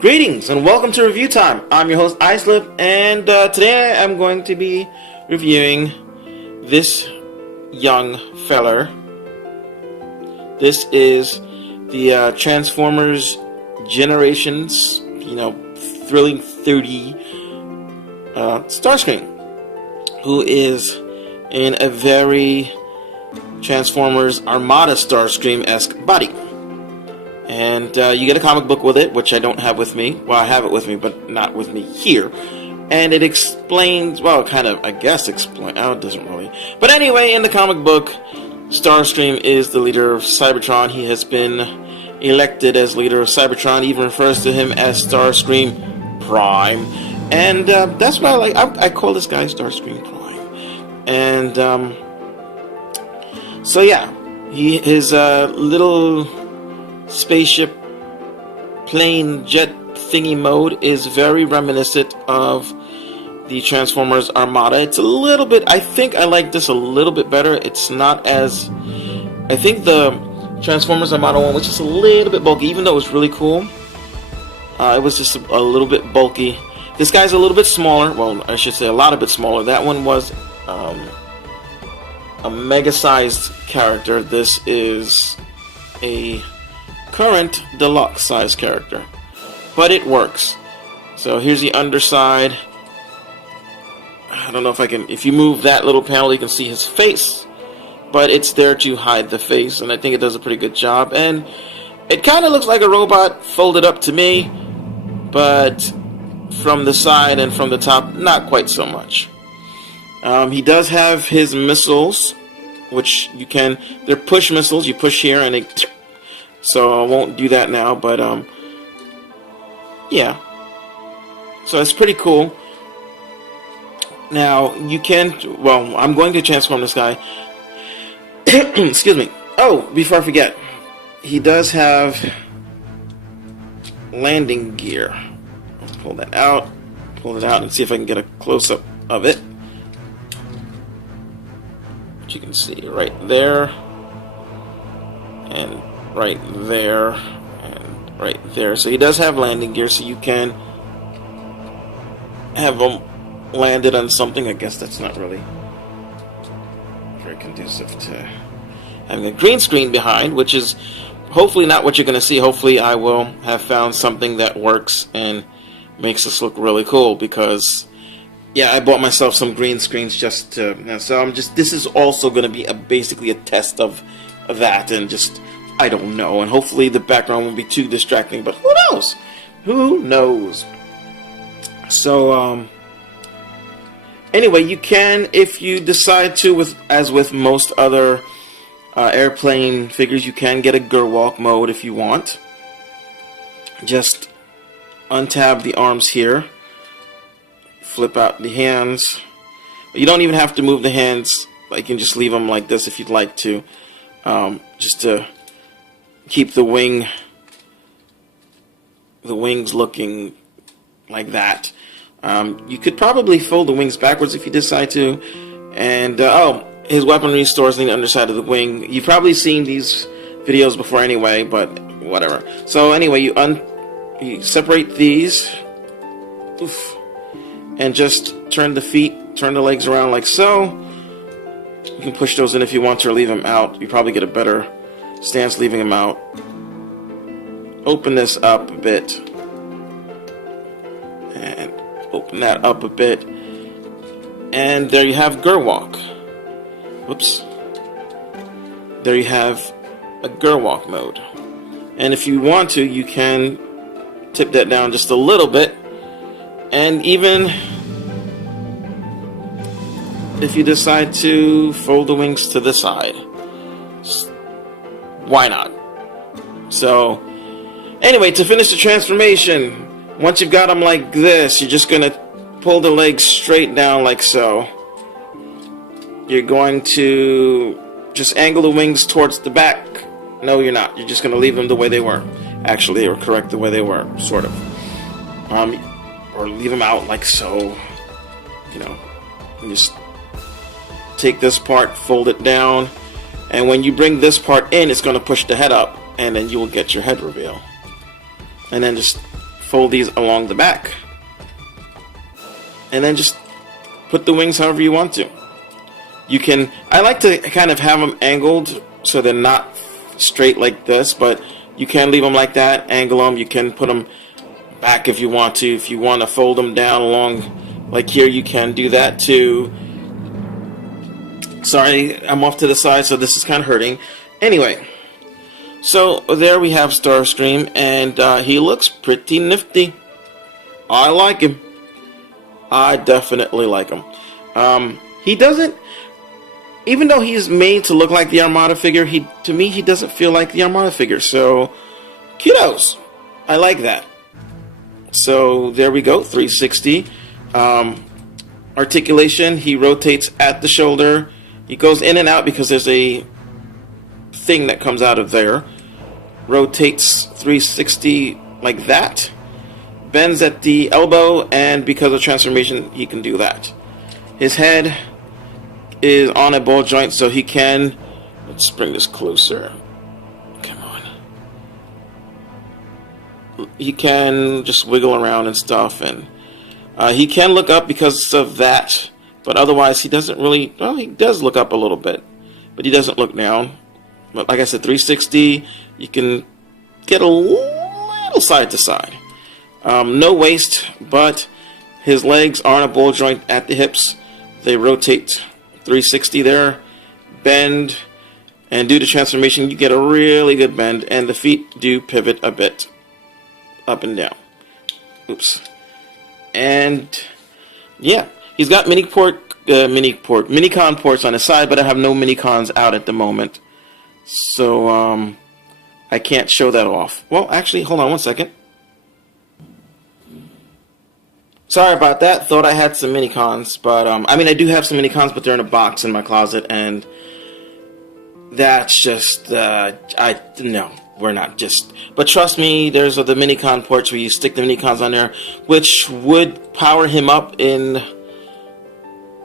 Greetings and welcome to Review Time. I'm your host Islip, and today I'm going to be reviewing this young feller. This is the Transformers Generations, thrilling 30 Starscream, who is in a very Transformers Armada Starscream-esque body. And you get a comic book with it, which I don't have with me. Well, I have it with me, but not with me here. And it explains, well, kind of, I guess, oh, it doesn't really. But anyway, in the comic book, Starscream is the leader of Cybertron. He has been elected as leader of Cybertron. He even refers to him as Starscream Prime. And that's what I like. I call this guy Starscream Prime. And so yeah, his little spaceship plane jet thingy mode is very reminiscent of the Transformers Armada. It's a little bit, I think I like this a little bit better. It's not as, I think the Transformers Armada one was just a little bit bulky, even though it was really cool. It was just a little bit bulky. This guy's a little bit smaller. Well, I should say a lot bit smaller. That one was a mega-sized character. This is a current deluxe size character, but it works. So here's the underside. I don't know if I can, if you move that little panel you can see his face, but it's there to hide the face, and I think it does a pretty good job. And it kind of looks like a robot folded up to me, but from the side and from the top, not quite so much. He does have his missiles, which you can, they're push missiles. You push here and they, so I won't do that now, but yeah. So it's pretty cool. Now you can, well, I'm going to transform this guy. Excuse me. Oh, before I forget, he does have landing gear. Let's pull that out. Pull it out and see if I can get a close-up of it. Which you can see right there. And right there and right there. So he does have landing gear, so you can have him landed on something. I guess that's not really very conducive to having a green screen behind, which is hopefully not what you're going to see. Hopefully I will have found something that works and makes this look really cool, because yeah, I bought myself some green screens just to, so I'm just, this is also going to be basically a test of that, and just, I don't know, and hopefully the background won't be too distracting, but who knows? Who knows? So, anyway, you can, if you decide to, as with most other airplane figures, you can get a Gerwalk mode if you want. Just untab the arms here, flip out the hands. You don't even have to move the hands, you can just leave them like this if you'd like to, just to keep the wings looking like that. You could probably fold the wings backwards if you decide to. And oh, his weaponry stores on the underside of the wing. You've probably seen these videos before anyway, but whatever. So anyway, you separate these. Oof, and just turn the legs around like so. You can push those in if you want to, or leave them out. You probably get a better stance leaving them out. Open this up a bit, and open that up a bit, and there you have Gerwalk. Whoops. There you have a Gerwalk mode, and if you want to, you can tip that down just a little bit, and even if you decide to fold the wings to the side, why not? So anyway, to finish the transformation, once you've got them like this, you're just going to pull the legs straight down like so. You're going to just angle the wings towards the back. No, you're not. You're just going to leave them the way they were. Actually, or correct the way they were, sort of. Or leave them out like so. And just take this part, fold it down, and when you bring this part in, it's going to push the head up, and then you will get your head reveal. And then just fold these along the back. And then just put the wings however you want to. You can, I like to kind of have them angled so they're not straight like this, but you can leave them like that, angle them. You can put them back if you want to. If you want to fold them down along like here, you can do that too. Sorry, I'm off to the side, so this is kind of hurting. Anyway, so there we have Starscream, and he looks pretty nifty. I like him. I definitely like him. He doesn't, even though he's made to look like the Armada figure, to me he doesn't feel like the Armada figure. So, kudos. I like that. So there we go, 360. Articulation, he rotates at the shoulder. He goes in and out because there's a thing that comes out of there. Rotates 360 like that. Bends at the elbow, and because of transformation, he can do that. His head is on a ball joint, so he can... Let's bring this closer. Come on. He can just wiggle around and stuff, and he can look up because of that. But otherwise, he doesn't really... Well, he does look up a little bit, but he doesn't look down. But like I said, 360, you can get a little side to side. No waist, but his legs are on a ball joint at the hips. They rotate 360 there, bend, and due to transformation, you get a really good bend, and the feet do pivot a bit up and down. Oops. And yeah, he's got Minicon ports on his side, but I have no Minicons out at the moment, so I can't show that off. Well, actually, hold on one second. Sorry about that. Thought I had some Minicons, but I mean, I do have some Minicons, but they're in a box in my closet, and that's just no, we're not just. But trust me, there's the Minicon ports where you stick the Minicons on there, which would power him up in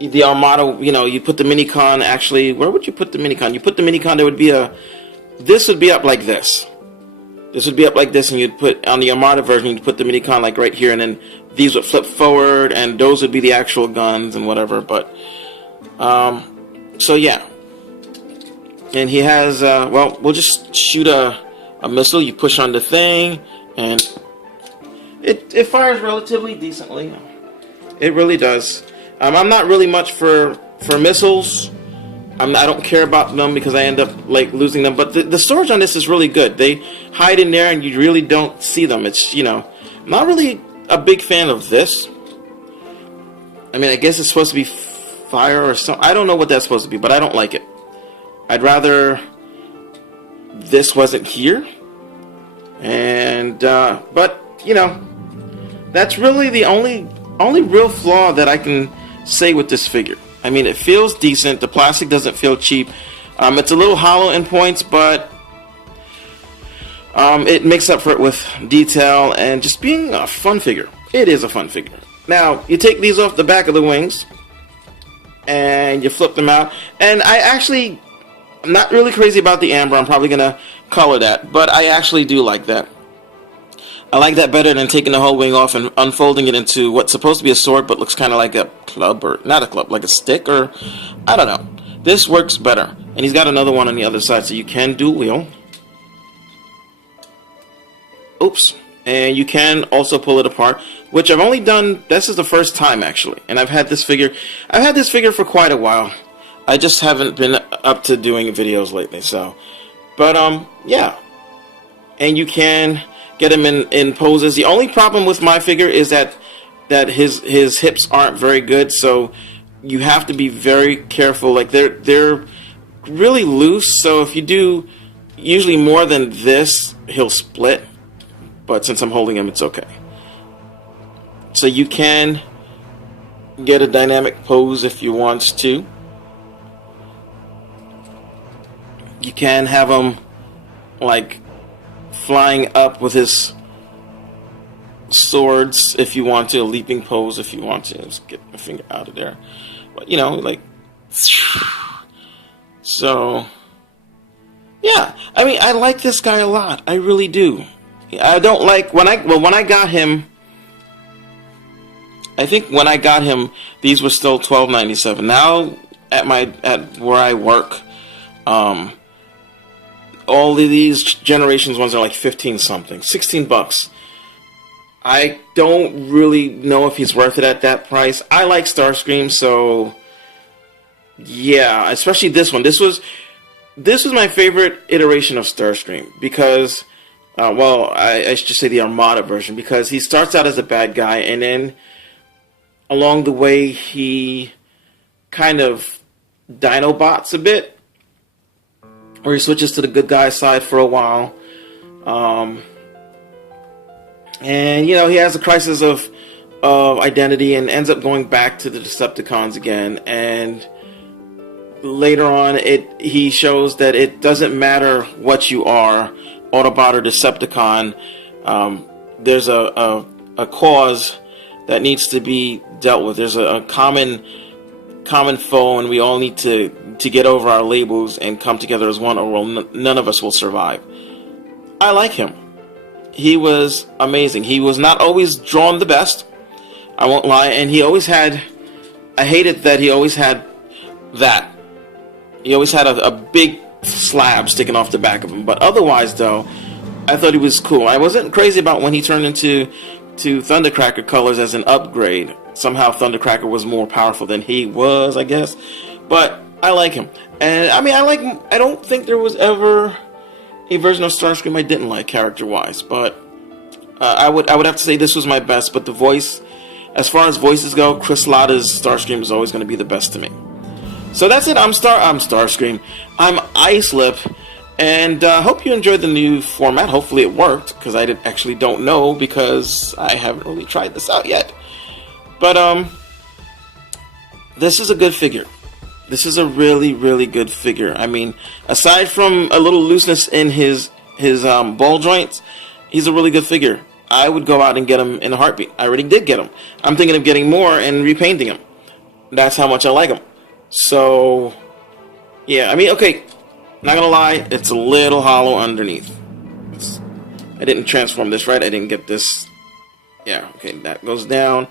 the Armada. You know, you put the Minicon. Actually, where would you put the Minicon? You put the Minicon. There would be a. This would be up like this. This would be up like this, and you'd put on the Armada version. You'd put the Minicon like right here, and then these would flip forward, and those would be the actual guns and whatever. But so yeah, and he has well, we'll just shoot a missile. You push on the thing, and it fires relatively decently. It really does. I'm not really much for missiles. I don't care about them because I end up like losing them. But the storage on this is really good. They hide in there and you really don't see them. It's, you know, I'm not really a big fan of this. I mean, I guess it's supposed to be fire or something. I don't know what that's supposed to be, but I don't like it. I'd rather this wasn't here. And but you know, that's really the only real flaw that I can say with this figure. I mean, it feels decent. The plastic doesn't feel cheap. It's a little hollow in points, but it makes up for it with detail and just being a fun figure. It is a fun figure. Now, you take these off the back of the wings, and you flip them out. And I'm not really crazy about the amber. I'm probably going to color that, but I actually do like that. I like that better than taking the whole wing off and unfolding it into what's supposed to be a sword but looks kind of like a club, or not a club, like a stick, or I don't know. This works better. And he's got another one on the other side, so you can dual wheel. Oops. And you can also pull it apart, which I've only done, this is the first time actually. And I've had this figure for quite a while. I just haven't been up to doing videos lately, so. But yeah. And you can get him in poses. The only problem with my figure is that his hips aren't very good, so you have to be very careful. Like they're really loose, so if you do usually more than this, he'll split. But since I'm holding him, it's okay. So you can get a dynamic pose if you want to. You can have him like flying up with his swords if you want to, a leaping pose if you want to. Just get my finger out of there. But you know, like, so yeah. I mean, I like this guy a lot. I really do. I don't like when I got him. I think when I got him, these were still $12.97. Now at where I work, all of these Generations ones are like 15 something, $16. I don't really know if he's worth it at that price. I like Starscream, so yeah, especially this one. This was my favorite iteration of Starscream because, well, I should just say the Armada version, because he starts out as a bad guy, and then along the way he kind of Dinobots a bit, or he switches to the good guy side for a while. And, you know, he has a crisis of identity and ends up going back to the Decepticons again. And later on, he shows that it doesn't matter what you are, Autobot or Decepticon. There's a cause that needs to be dealt with. There's a common foe, and we all need to get over our labels and come together as one, or none of us will survive. I like him. He was amazing. He was not always drawn the best, I won't lie, and he always had, I hated that he always had that. He always had a big slab sticking off the back of him, but otherwise, though, I thought he was cool. I wasn't crazy about when he turned into Thundercracker colors as an upgrade. Somehow Thundercracker was more powerful than he was, I guess. But I like him. And I mean, I don't think there was ever a version of Starscream I didn't like character-wise, but I would have to say this was my best. But the voice, as far as voices go, Chris Latta's Starscream is always going to be the best to me. So that's it. I'm Starscream. I'm Islip, and hope you enjoyed the new format. Hopefully it worked, because I actually don't know, because I haven't really tried this out yet. But this is a good figure. This is a really, really good figure. I mean, aside from a little looseness in his ball joints, he's a really good figure. I would go out and get him in a heartbeat. I already did get him. I'm thinking of getting more and repainting him. That's how much I like him. So, yeah, I mean, okay, not gonna lie, it's a little hollow underneath. I didn't transform this right. I didn't get this. Yeah, okay, that goes down.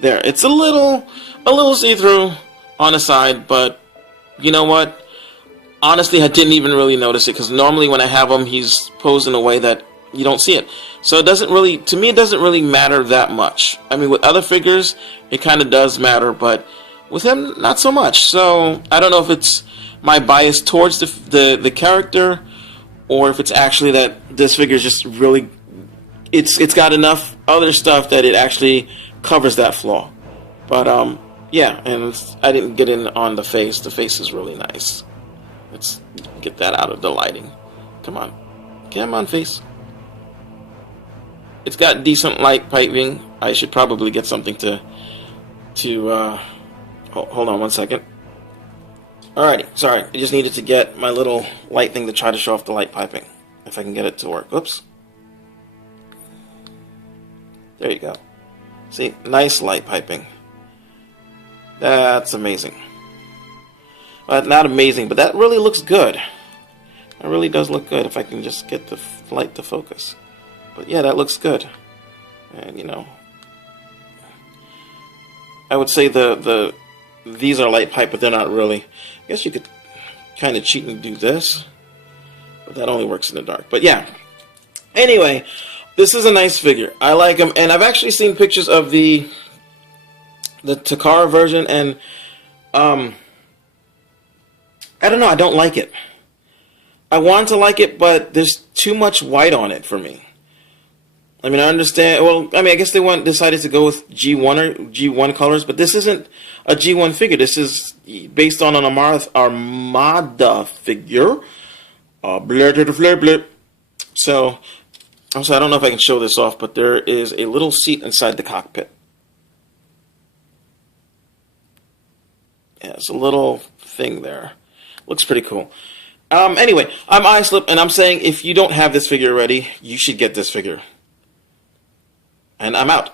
There, it's a little see-through on the side, but you know what? Honestly, I didn't even really notice it, because normally when I have him, he's posed in a way that you don't see it. So it doesn't really, to me, it doesn't really matter that much. I mean, with other figures, it kind of does matter, but with him, not so much. So I don't know if it's my bias towards the character, or if it's actually that this figure is just really, it's got enough other stuff that it actually covers that flaw. But yeah, and I didn't get in on the face. The face is really nice. Let's get that out of the lighting. Come on, face. It's got decent light piping. I should probably get something to hold on one second. Alrighty, sorry. I just needed to get my little light thing to try to show off the light piping. If I can get it to work. Oops. There you go. See, nice light piping. That's amazing. Well, not amazing, but that really looks good. It really does look good if I can just get the light to focus. But yeah, that looks good. And you know, I would say these are light pipe, but they're not really. I guess you could kind of cheat and do this, but that only works in the dark. But yeah. Anyway, this is a nice figure. I like him, and I've actually seen pictures of the Takara version, and I don't know. I don't like it. I want to like it, but there's too much white on it for me. I mean, I understand. Well, I mean, I guess they decided to go with G1 colors, but this isn't a G1 figure. This is based on an Armada figure. Blur to the flare blip. So, also, I don't know if I can show this off, but there is a little seat inside the cockpit. Yeah, it's a little thing there. Looks pretty cool. Anyway, I'm Islip, and I'm saying if you don't have this figure already, you should get this figure. And I'm out.